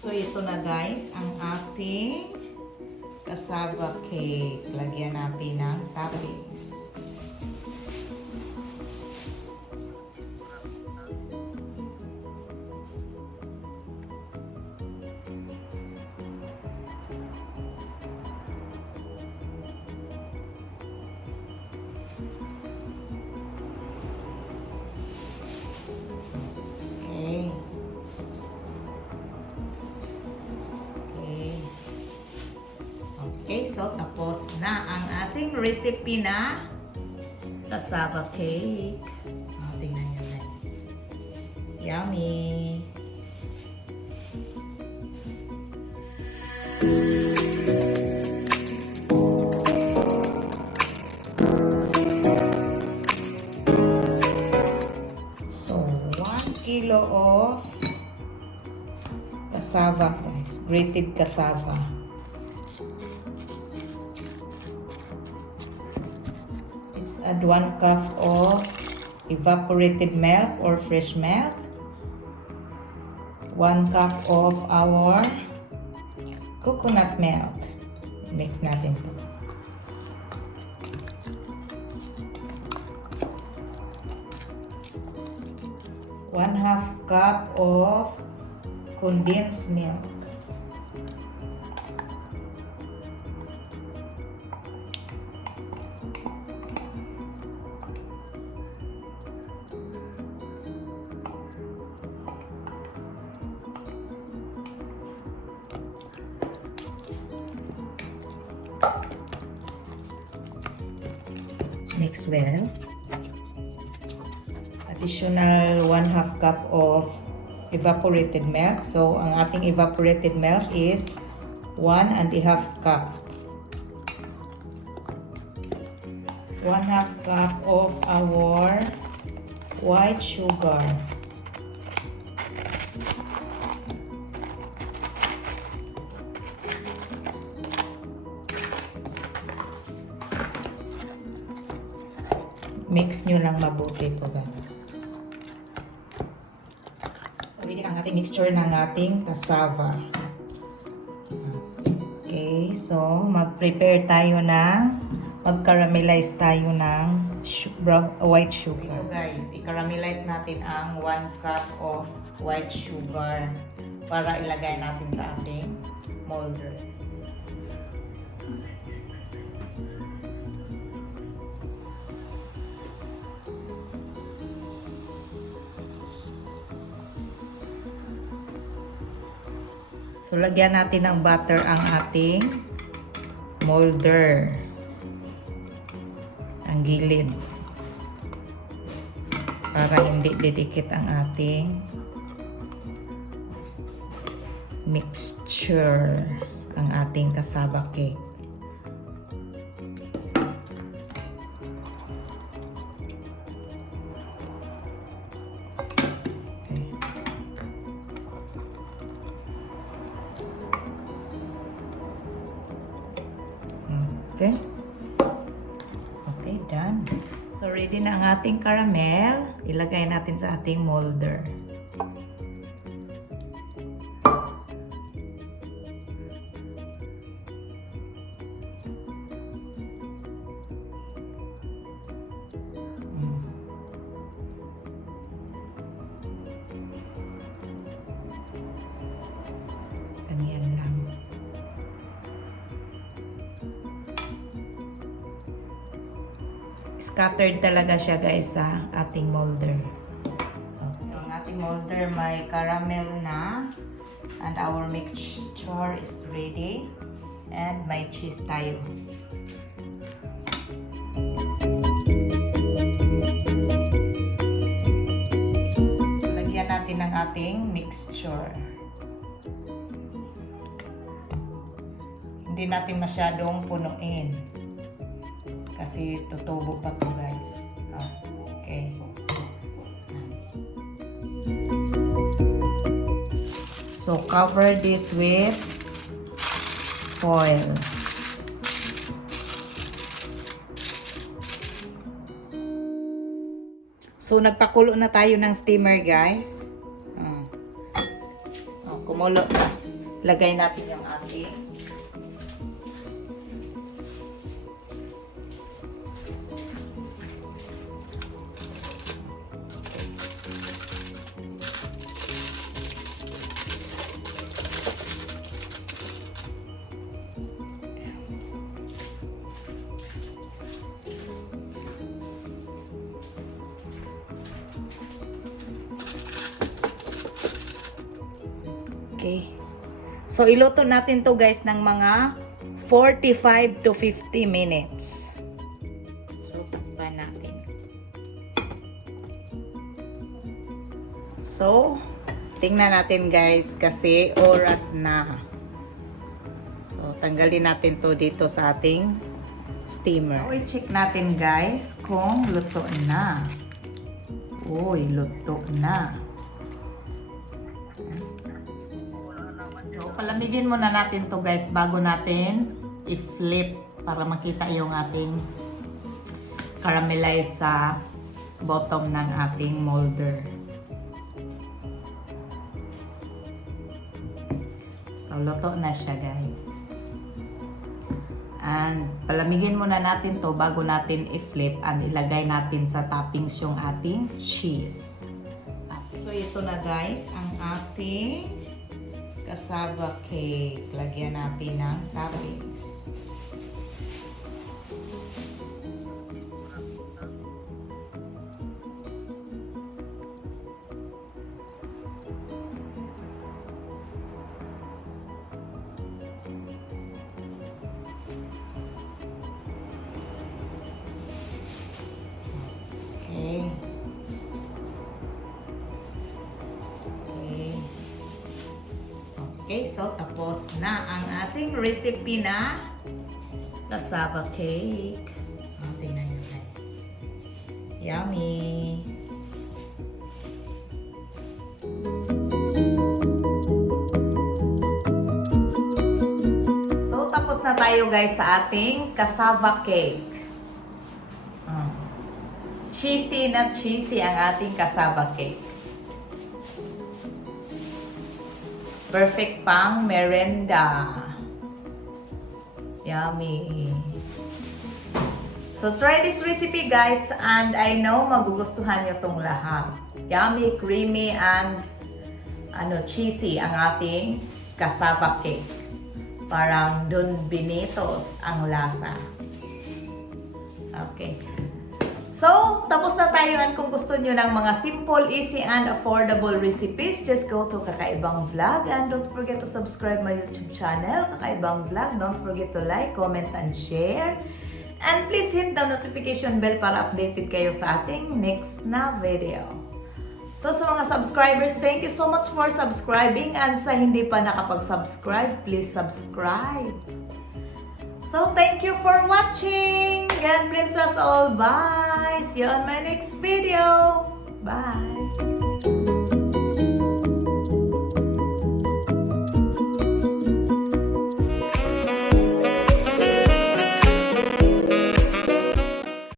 So, ito na guys, ang ating cassava cake. Lagyan natin ng toppings. Okay, so tapos na ang ating recipe na cassava cake. Tingnan nyo guys. Yummy! So, 1 kilo of cassava guys. Grated cassava. Add 1 cup of evaporated milk or fresh milk. 1 cup of our coconut milk. Mix natin po. 1/2 cup of condensed milk. Mix well. Additional 1/2 cup of evaporated milk. So, ang ating evaporated milk is 1.5 cup. 1/2 cup of our white sugar. Mix nyo lang mabuti ito guys. So, ready ang ating mixture ng ating cassava. Okay, so mag-prepare tayo mag-caramelize tayo ng white sugar. Ito guys, i-caramelize natin ang 1 cup of white sugar para ilagay natin sa ating molder. So, lagyan natin ng butter ang ating molder. Ang gilid. Para hindi didikit ang ating mixture. Ang ating cassava cake. Okay. Okay, done. So, ready na ang ating caramel. Ilagay natin sa ating molder. Ganyan lang. Scattered talaga siya guys sa ating molder. Okay. Ang ating molder may caramel na and our mixture is ready and may cheese tayo. Lagyan natin ng ating mixture. Hindi natin masyadong punuin. Kasi tutubo pa to guys. Okay. So, cover this with foil. So, nagpakulo na tayo ng steamer guys. kumulo na. Lagay natin yung ating okay. So, iluto natin to guys ng mga 45 to 50 minutes. So, takpan natin. So, tingnan natin guys kasi oras na. So, tanggalin natin to dito sa ating steamer. So, i-check natin guys kung luto na. Uy, luto na. Palamigin muna natin to guys bago natin i-flip para makita yung ating caramelize sa bottom ng ating molder. So, luto na siya guys. And palamigin muna natin to bago natin i-flip and ilagay natin sa toppings yung ating cheese. So, ito na guys ang ating cassava cake. Lagyan natin ng toppings. Okay. Okay, so tapos na ang ating recipe na cassava cake. Tingnan nyo guys. Yummy! So tapos na tayo guys sa ating cassava cake. Cheesy na cheesy ang ating cassava cake. Perfect pang merenda. Yummy. So, try this recipe guys and I know magugustuhan nyo itong lahat. Yummy, creamy, and cheesy ang ating cassava cake. Parang Don Benitos ang lasa. Okay. So, tapos na tayo and kung gusto nyo ng mga simple, easy, and affordable recipes, just go to KAKAEVAng Vlog and don't forget to subscribe my YouTube channel, KAKAEVAng Vlog. Don't forget to like, comment, and share. And please hit the notification bell para updated kayo sa ating next na video. So, sa mga subscribers, thank you so much for subscribing and sa hindi pa nakapag-subscribe, please subscribe. So, thank you for watching. God bless us all. Bye. See you on my next video. Bye.